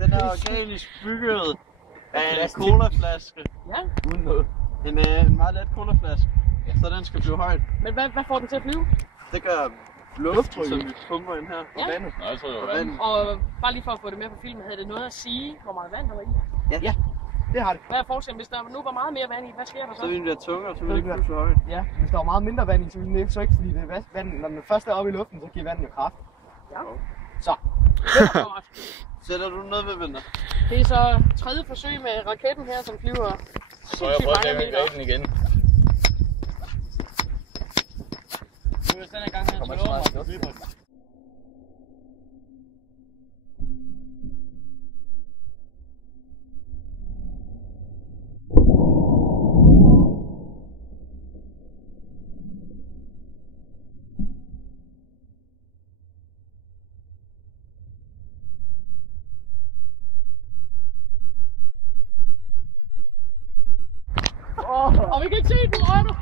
Den er organisk bygget af en colaflaske. Ja. Uden noget. En meget let colaflaske. Så den skal blive højt. Men hvad får den til at flyve? Det gør luften, som vi pumper ind her. Ja. Og vandet. Nej, jeg tror det var vand. Og bare lige for at få det med på filmen, havde det noget at sige, hvor meget vand der var i? Ja, det har det. Hvad er forskellen, hvis der nu var meget mere vand i? Hvad sker der så? Så vil den blive tungere, så vil det ikke blive så højt. Ja, hvis der var meget mindre vand i, så ville den ikke så ikke, fordi det er vand, når den først er oppe i luften, så giver vandet jo kraft. Ja. Så. Sætter du ned ved vinter? Det er så tredje forsøg med raketten her, som flyver Så jeg prøver at lægge den igen. Nu er den her gang her til over. Og vi kan ikke se den, rører du?